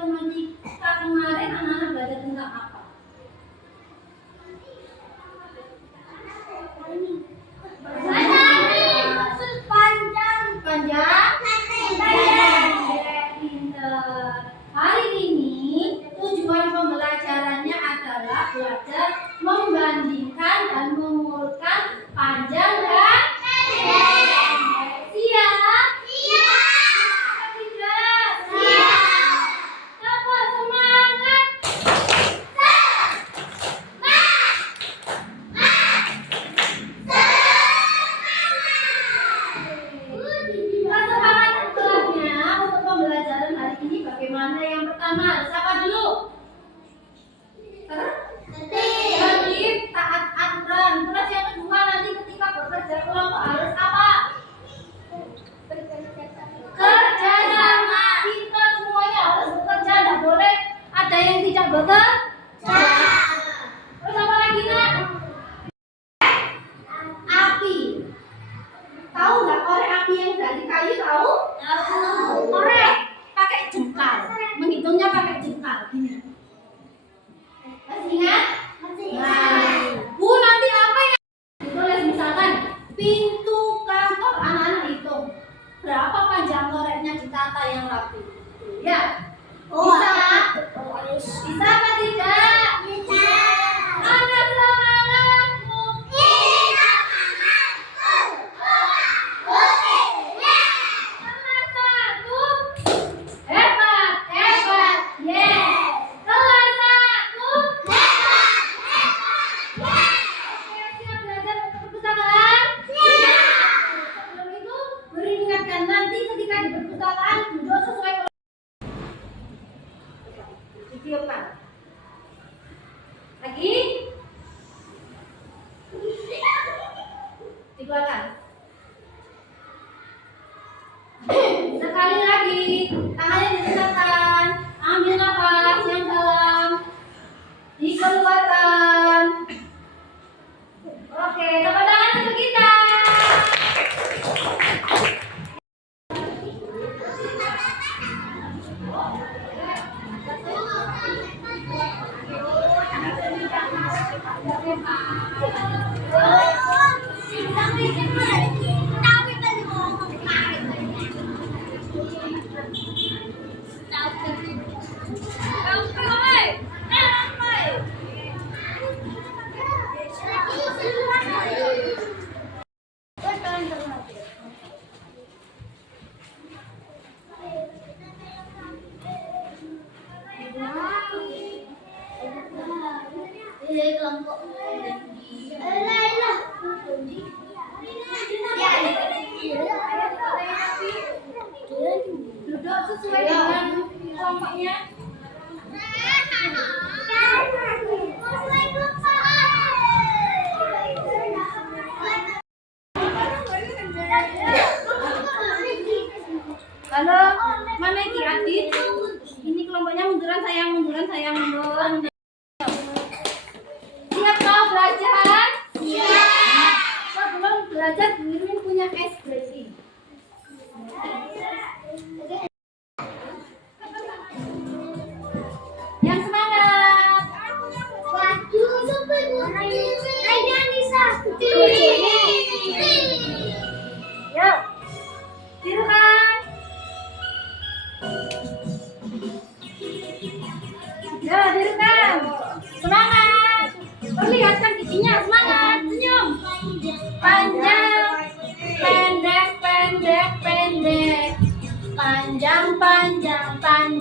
matematika kemarin anak-anak belajar tentang apa? Pinter. Hari ini tujuan pembelajarannya adalah belajar membandingkan dan mengukurkan panjang dan pendek. Siap? Siap. Tidak? Siap. Coba semangat. Semangat kelasnya untuk pembelajaran hari ini bagaimana? Yang pertama, siapa dulu? Tertib, taat aturan. Terus yang kedua, nanti ketika bekerja kelompok harus apa? Kerja sama. Kita semuanya harus bekerja, tidak boleh ada yang tidak bekerja. Terus apa lagi, Nak? Api. Tahu nggak korek api yang dari kayu? Tahu? Korek pakai jengkal. Menghitungnya pakai jengkal. Gini. Masih ingat? Nah, Bu, nanti apa yang ditulis? Misalkan pintu kantor, anak-anak hitung berapa panjang koreknya ditata yang rapi. Ya. Bisa apa tidak? Bisa. Ada semangatmu. Kelas 1 hebat, yes. Kelas 1 Oke, siap belajar untuk perpustakaan? Siap. Sebelum itu, beri ingatkan nanti ketika di perpustakaan duduk sesuai videokan. Lagi? Di belakang. Sekali lagi, tangannya ditegakkan, ambil nafas yang dalam, dikeluarkan. Oke, tepuk tangan untuk kita. Duduk sesuai dengan kelompoknya. Halo, mana Ki Adit? Ini kelompoknya munduran sayang, mundur. Siap mau belajar? Siap. Sebelum belajar, Wirin punya ice breaking. Yang semangat. Waduh, sampai Aina Nisa. Yuk. Tirukan. Ya, tirukan. Semangat. Perlihatkan giginya, semangat. Senyum. Panjang, pendek. Panjang. Pendek, panjang. Panjang, pendek.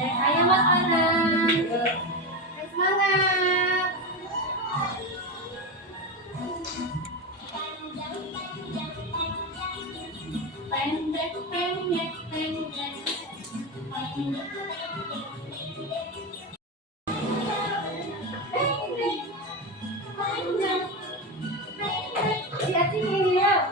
Ayo Mas Anang. Semangat. Lihat sini ya.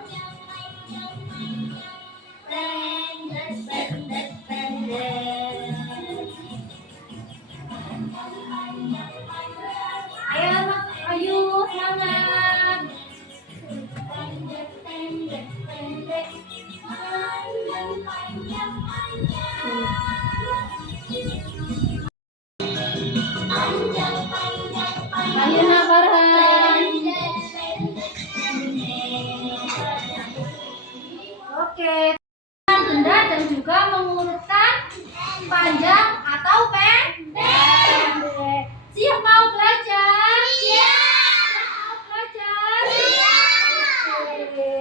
Ayo semangat. Ayo nak Farhan. Oke, benda dan juga mengurutkan panjang atau pendek. Siap mau belajar? Siap. Mau belajar? Siap. Oke.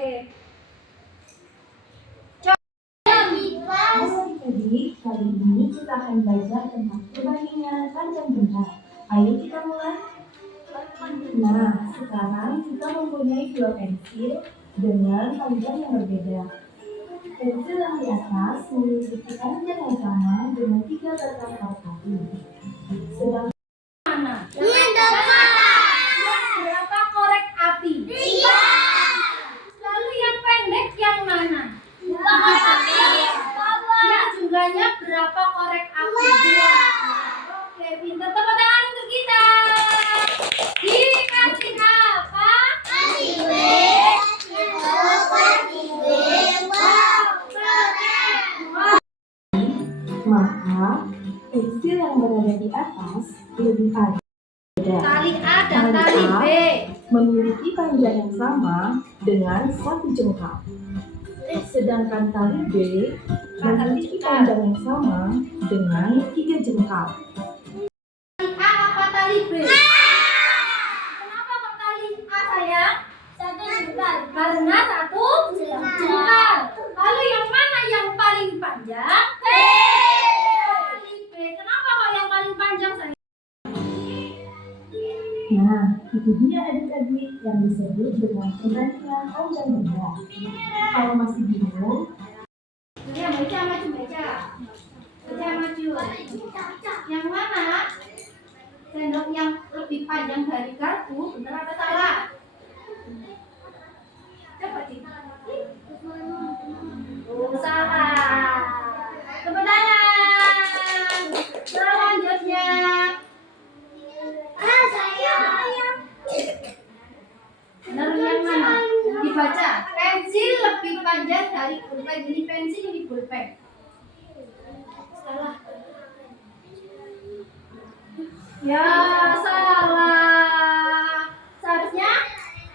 Jadi, kali ini kita akan belajar tentang perbandingan panjang benda. Ayo kita mulai. Nah, sekarang kita mempunyai dua pensil dengan panjang yang berbeda. Pensil yang di atas memiliki panjang yang sama dengan 3 batang kayu. Sedangkan Berapa korek api? Lalu yang pendek yang mana? Yang jumlahnya berapa korek api? 2. Oke, pintar. Tepuk tangan untuk kita. Dikasih apa? maka pensil yang berada di atas lebih padat. Tali A dan tali B Memiliki panjang yang sama dengan 1 jengkal. Sedangkan tali B memiliki panjang yang sama dengan 3 jengkal. Tali A apa tali B? Kenapa kok tali A sayang? 1 jengkal. Karena 1 jengkal. Lalu yang mana yang paling panjang? Tali B. Kenapa kok yang paling panjang sayang? Nah, itu dia adik-adik yang disebut dengan perbandingan panjang benda. Kalau masih bingung, Ya, baca maju baca. Baca maju. Yang mana? Sendok yang lebih panjang dari garpu, benar atau salah? Coba sih. Oh, salah. Tepuk tangan. Selanjutnya. Benar yang mana? Dibaca. Pensil lebih panjang dari pulpen. Ini pensil, ini pulpen. Salah. Ya, salah. Seharusnya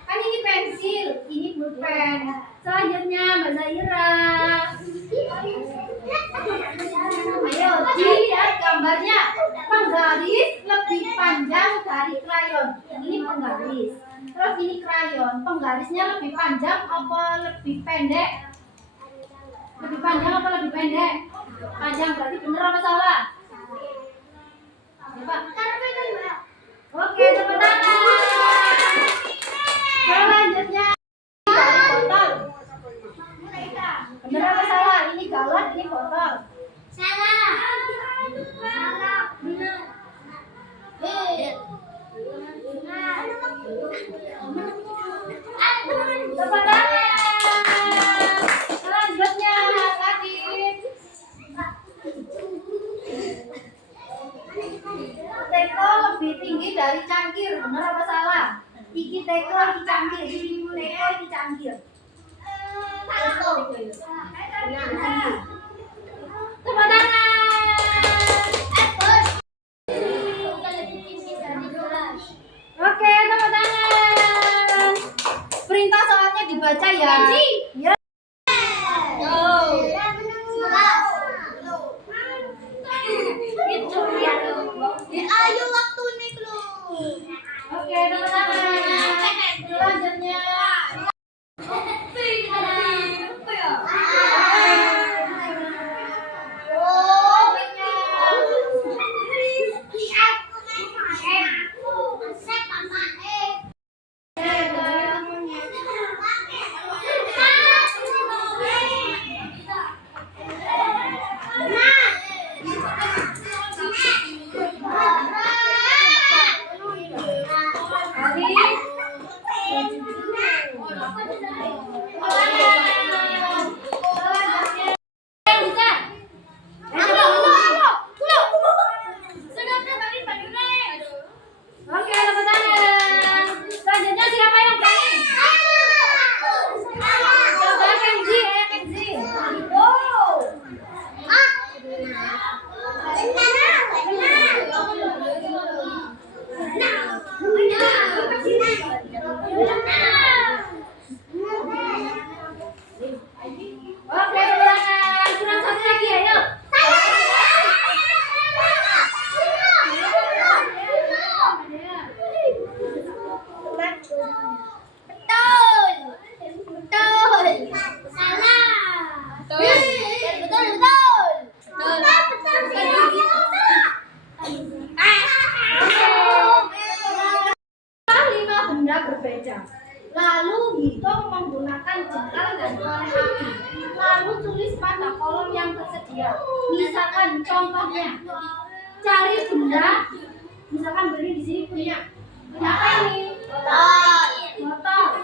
kan ini pensil, ini pulpen. Selanjutnya Mbak Zaira. Ayo, dilihat gambarnya. Penggaris lebih panjang dari krayon. Ini penggaris. Terus ini krayon. Penggarisnya lebih panjang apa lebih pendek? Lebih panjang apa lebih pendek? Panjang, berarti benar apa salah? Coba. Oke, tepuk tangan. Selanjutnya dari botol. Benar apa salah? Ini galon, ini botol. Salah. Benar. Tepuk tangan. Selanjutnya lagi. Teko lebih tinggi dari cangkir, benar apa salah? Iki teko, iki cangkir, iki teko, iki cangkir. Tepuk tangan. Oke, tepuk tangan. Perintah soalnya dibaca ya. Ya. Ayo waktu nih lo. Oke, tepuk tangan. Selanjutnya. Misalkan contohnya cari benda, misalkan beri di sini punya apa ini? Botol.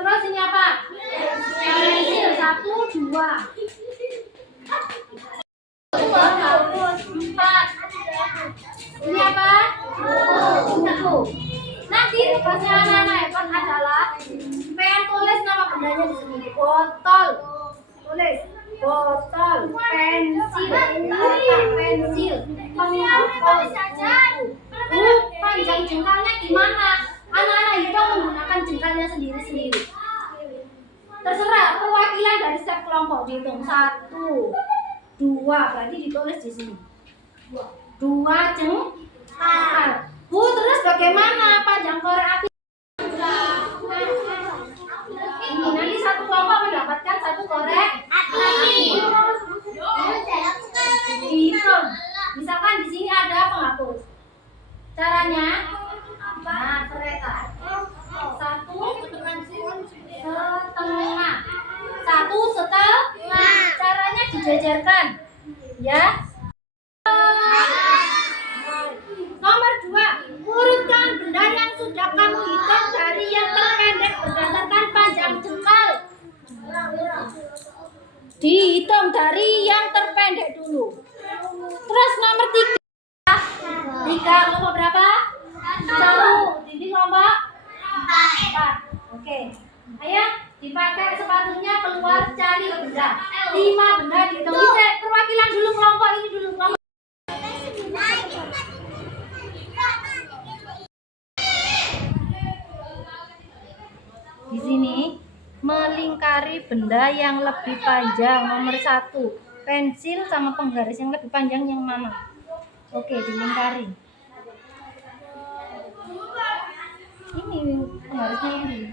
Terus ini apa? Pensil 1, 2. 4. Ini apa? Buku. Nanti tugasnya anak-anak hebat adalah pengen tulis nama bendanya di sini. Botol. Tulis botol, pensil, kotak pensil, penghapus buku. Panjang jengkalnya gimana? Anak-anak itu menggunakan jengkalnya sendiri-sendiri. Terserah perwakilan dari setiap kelompok dihitung 1, 2, berarti ditulis di sini. 2 jengkal. Bu, terus bagaimana panjang korek api? Ini nanti satu kelompok mendapatkan 1 korek api. Dihitung. Misalkan di sini ada penghapus. Caranya, nah kereta. 1 setengah. 1 setengah. Caranya dijajarkan, ya. Nomor 2, urutkan benda yang sudah kamu hitung dari yang terpendek berdasarkan panjang jengkal. Dihitung dari yang terpendek dulu. Terus nomor 3, kelompok berapa? 1. Jadi kelompok 4. Oke. Ayo dipakai sepatunya keluar cari benda. 5 benda dihitung. Ini perwakilan dulu kelompok ini dulu kelompok. Di sini melingkari benda yang lebih panjang. Nomor 1, pensil sama penggaris yang lebih panjang yang mana? Oke, dilingkari. Ini penggarisnya ini.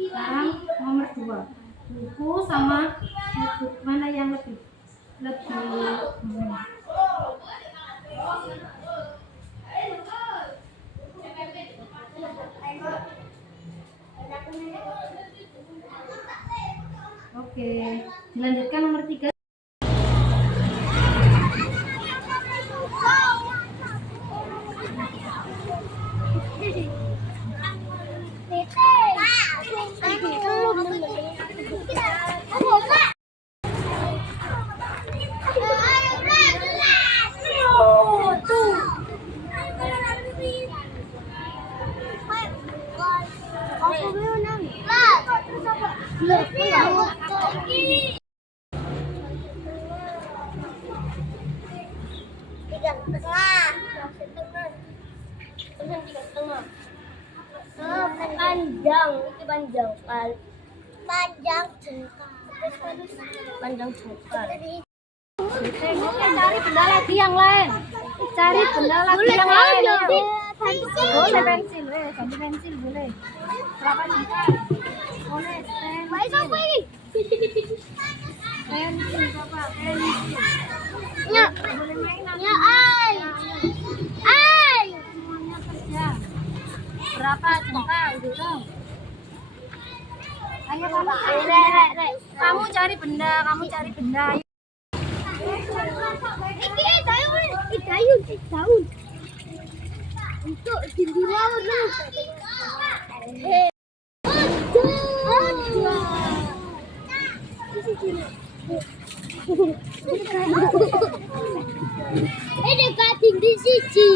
Sekarang nomor 2, buku sama notebook, mana yang lebih Oke, dilanjutkan nomor 3. Panjang, itu panjang kali. Panjang jengkal. Panjang jengkal. Oke, cari benda lagi yang lain. Cari benda lagi yang lain. Boleh pensil, ganti pensil boleh. Berapa jengkal? Boleh pensil. Pensil coba, pensil. Ya, Boleh mainan. ya, ay. Semuanya kerja. Berapa jengkal? Dong. Ayo kamu cari benda, Ayo. Daun. Untuk tinggi laut lu. Ini kating di sisi.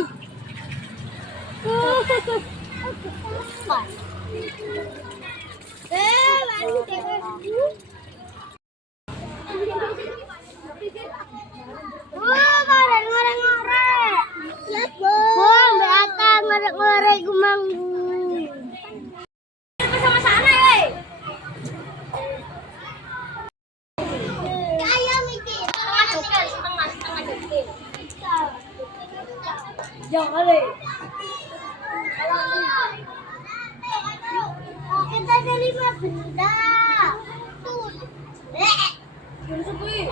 Ngorek gumang. Sama sana ya. Kayak mikir. Setengah jokel, setengah jokel. Jangan le. Kita ada 5 benda. Tuh. Belum sepi.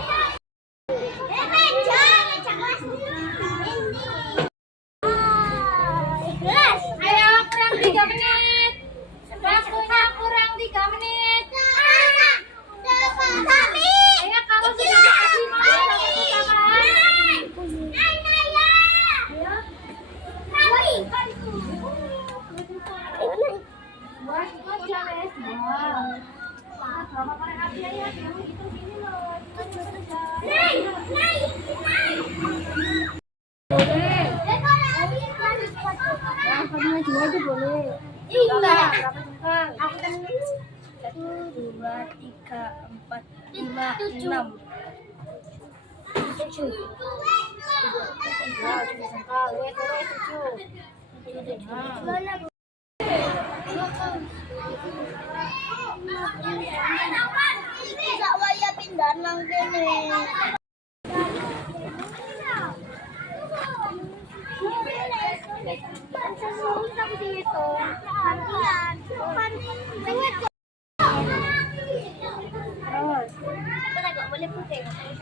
Yang Fatima jual tuh boleh. Iya. Berapa jengkal? Aku kan 1, 2, 3, 4, 5, 6. 7. ya, 7 jengkal. Wes, 7. Bisa waya pindah nang kene.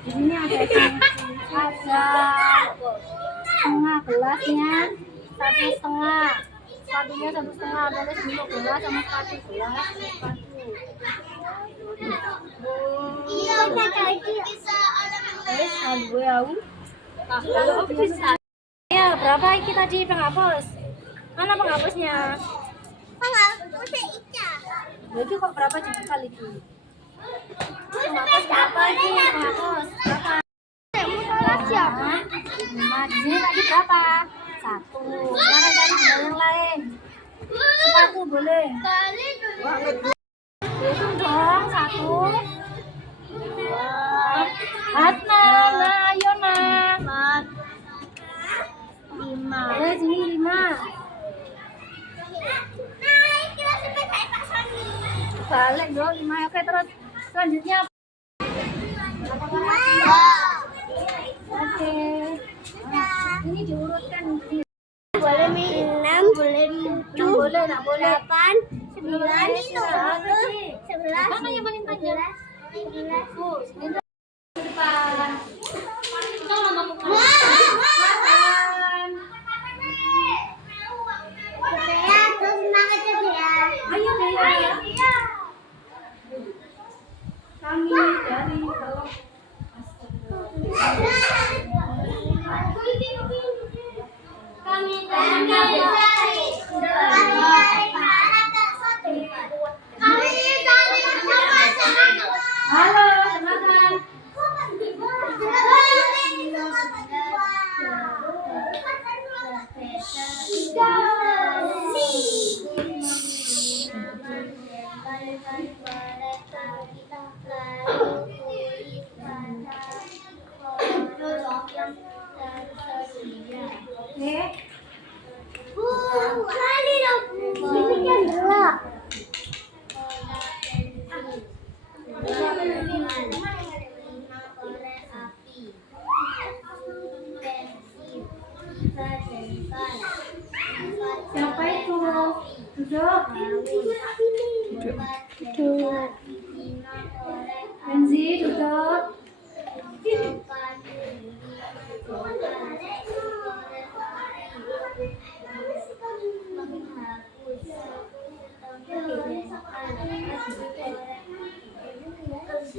Di sini ada setengah gelasnya, 1,5. Sepatunya 1,5, boleh 10 gelas sama sepatu gelas, sepatu. Iya, bisa Wes, gue aku. Ya, berapa iki tadi penghapus? Mana penghapusnya? Jadi kok berapa jengkal iki? Penghapus berapa iki? Penghapus berapa? Di sini tadi berapa? 1. Mana cari yang lain? Sepatu boleh. Hitung dong, 1, 2. Hatna, nah ayo nah. 5. Sini 5. Balik dong 5. Oke, terus selanjutnya. Oke. Ini diurutkan. Boleh 6, boleh 7, Boleh, enggak boleh. 8, 9, 11, Mana yang paling panjang? 11. Tuh, ini depan. Ayo deh. Kami dari bawah. Kami Halo, teman-teman. Siapa itu? Duduk. Benzi, duduk.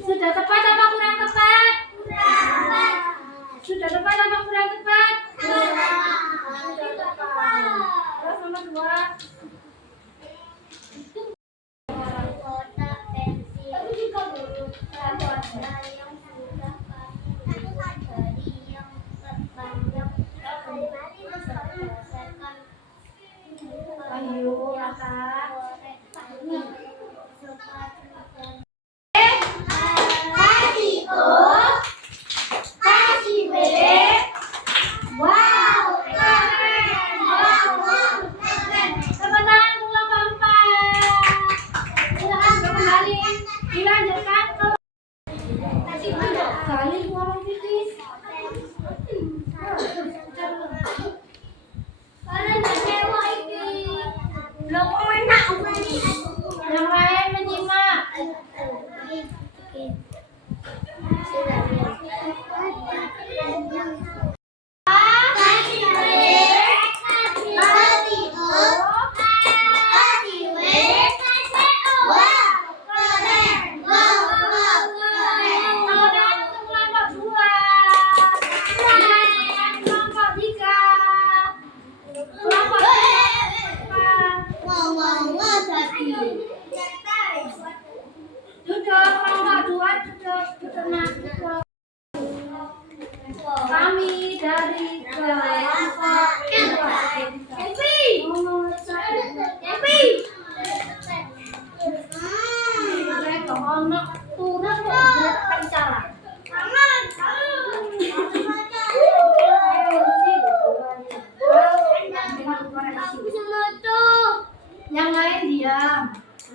Sudah tepat apa kurang tepat? Sudah tepat apa kurang tepat? Sudah tepat. Terus nomor 2. Ayo, kakak. Lo kok main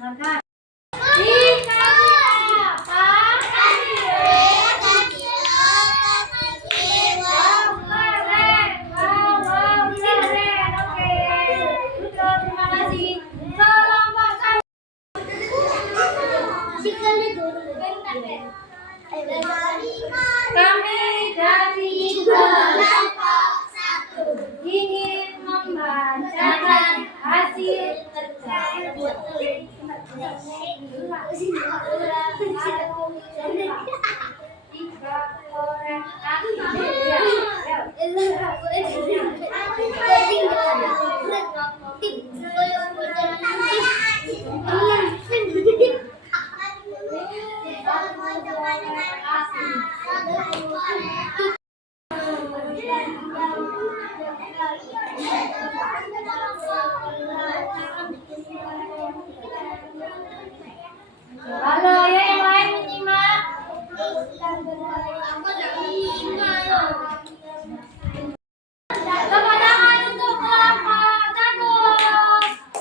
Dengarkan. Dikasih apa? Keren. Wow, keren. Oke. Betul, terima kasih. Kelompok satu. Kami dari kelompok satu ingin membacakan hasil kerja tiga orang Halo ya, yang lain menyimak. Tepuk tangan untuk kelompok satu.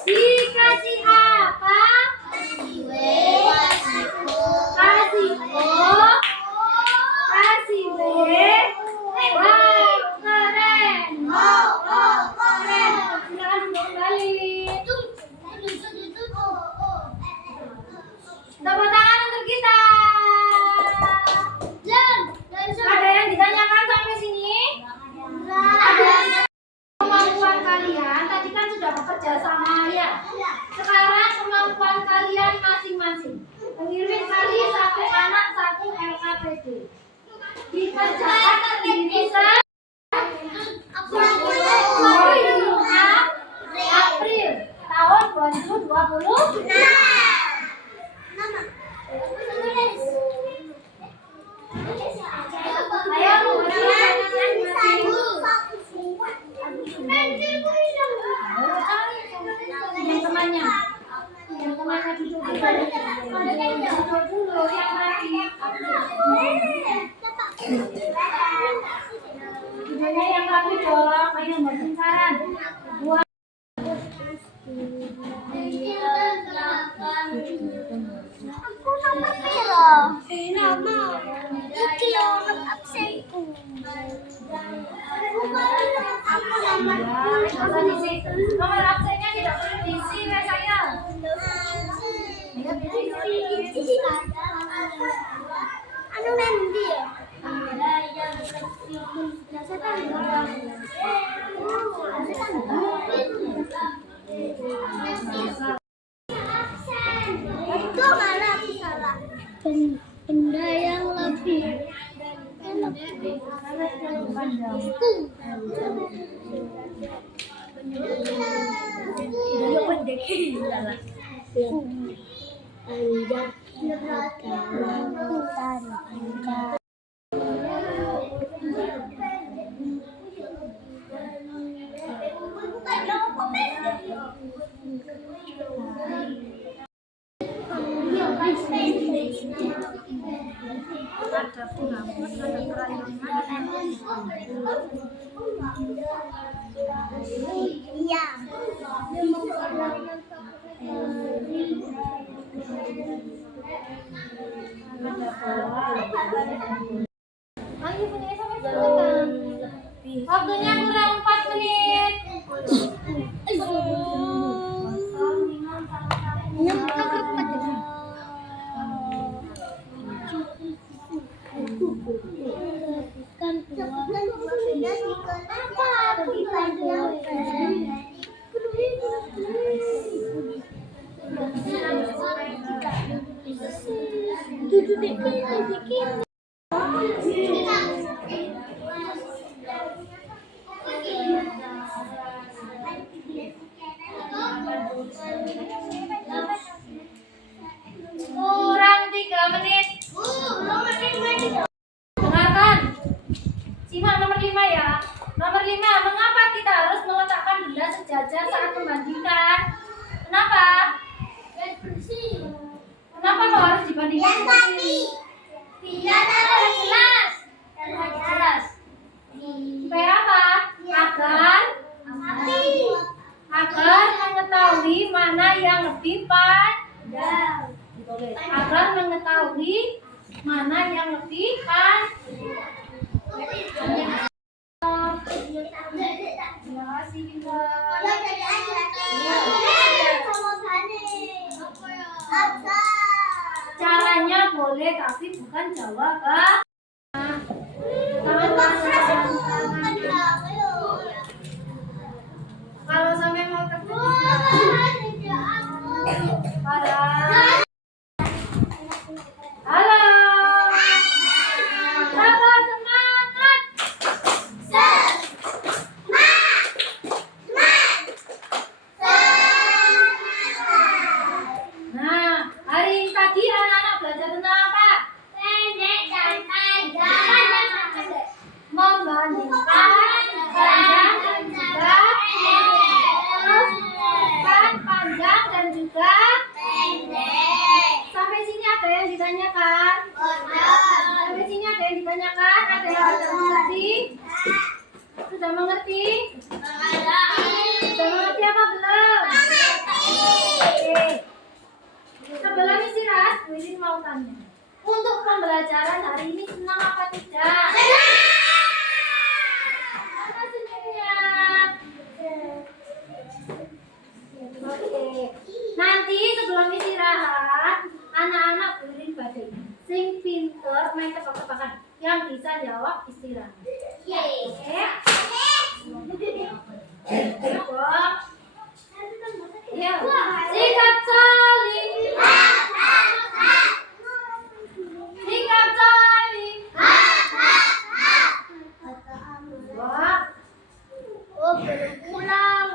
Dikasih apa? Kasih O. Kasih B. Wow, keren. Keren. Silakan kembali. Tepuk tangan untuk kita. Ada yang ditanyakan sampai sini? Kemampuan kalian tadi kan sudah bekerja sama ya. Sekarang kemampuan kalian masing-masing. Mengirim kali satu anak satu LKPD. Dikerjakan terdiri April tahun 2020. Ayo temannya duduk dulu yang tadi. Videonya yang rapi dong. Ayo bikin saran. Buat Aku nomor piro? Nomor. Iki nomor absenku. Aku nomor nomor absennya tidak perlu diisi ya saya. Anu nanti ya? Itu mana aku salah? Benda yang lebih Ada pengamat, ada kerajaan. Iya. Ayo punya sampai selesai. Waktunya kurang 4 menit. Kurang 3 menit. Dengarkan. Simak nomor 5 ya. Nomor 5, mengapa kita harus meletakkan benda sejajar saat membandingkan? Kenapa? Kenapa kok harus dibandingkan? Biar harus jelas. Supaya apa? Agar mengetahui mana yang lebih panjang. panjang. Ditulis. Agar mengetahui mana yang lebih panjang. Terima kasih Bunda. Caranya boleh tapi bukan jawaban. Kalau sampai mau tertulis, para halo, sabar semangat. Nah, hari tadi anak-anak belajar tentang apa? Pendek dan panjang. Membandingkan panjang dan juga terus kan panjang dan juga sampai sini ada yang ditanyakan? Sampai sini ada yang ditanyakan? Ada yang sudah mengerti? Sudah mengerti? Sudah mengerti apa belum? Oke. Sebelum istirahat, Wirin mau tanya. Untuk pembelajaran hari ini senang apa tidak? Mana sendirian? Oke. Nanti sebelum istirahat, anak-anak Wirin badai. Sing pinter main tebak-tebakan. Yang bisa jawab istirahat. Oke? Ayo, Bob. Yuk. Sikap saling. Sikap saling. Bob. Oh, belum pulang.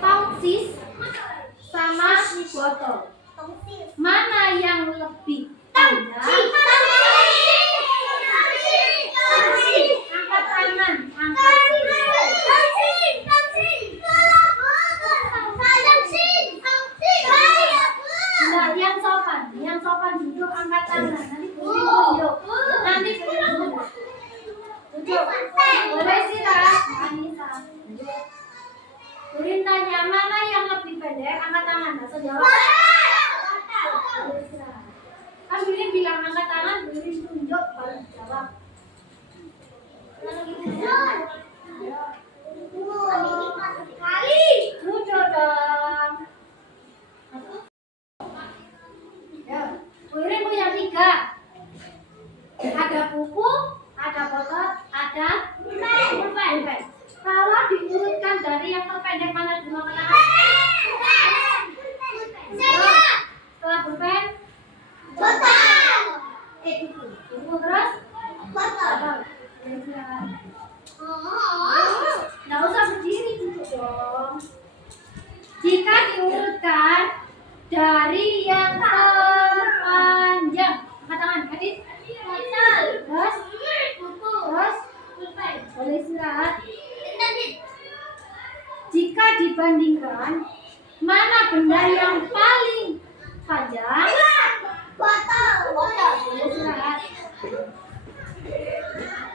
Tongsis sama botol. Mana yang lebih panjang? Angkat tangan. Angkat. Enggak, yang sopan. Yang sopan duduk angkat tangan. Nanti duduk. Nanti duduk. Duduk. Boleh istirahat. Anissa. Wirin tanya, mana yang lebih pendek? Angkat tangan. Langsung jawab. Boleh istirahat. Kan Wirin bilang angkat tangan, Wirin tunjuk baru jawab. Duduk dong. Ya, Wirin punya 3. Ada buku, ada botol, ada pulpen. Kalau diurutkan dari yang terpendek mana dulu angkat tangan? Setelah pulpen, buku terus, botol. Nggak usah berdiri, duduk dong. Jika diurutkan dari yang terpanjang, angkat tangan, Adit. Terus, boleh istirahat. Jika dibandingkan, mana benda yang paling panjang? Boleh istirahat.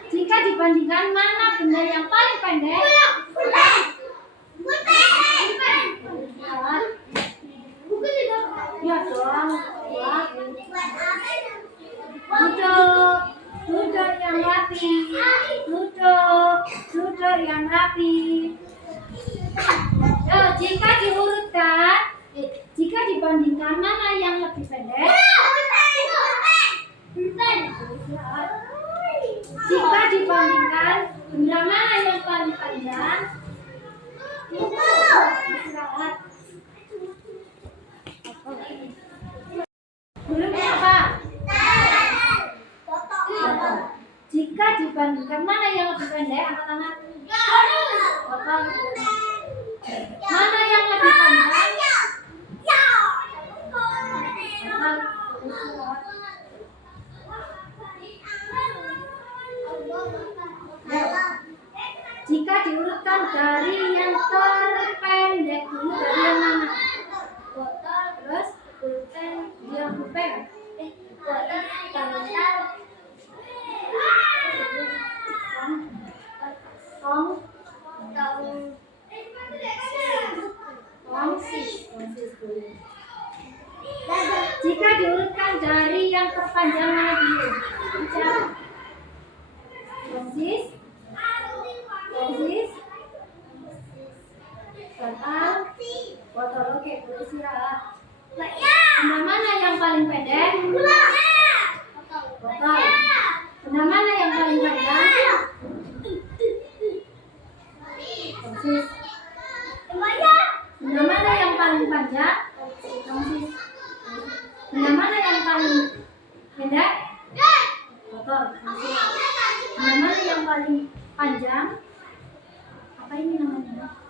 Jika dibandingkan, mana benda yang paling pendek? Istirahat. Ya dong. Duduk yang rapi. Duduk yang rapi. Jika diurutkan, jika dibandingkan mana yang lebih pendek? Jika dibandingkan benda mana yang paling panjang? Istirahat. Belum apa? Jika dibandingkan mana yang lebih pendek? Angkat tangan. Botol. Mana yang lebih panjang? Jika diurutkan dari yang terpendek dulu, dari yang mana? Botol, terus pulpen, dia pulpen. Tongsis dulu. Jika diurutkan dari yang terpanjang mana dulu? Bicara. Tongsis. Botol. Oke, boleh istirahat. Benda mana yang paling pendek? Botol. Benda mana yang paling panjang? Tongsis. Benda mana yang paling panjang? Tongsis. Benda mana yang paling pendek? Botol. Tongsis. Benda mana yang paling panjang? Apa ini namanya?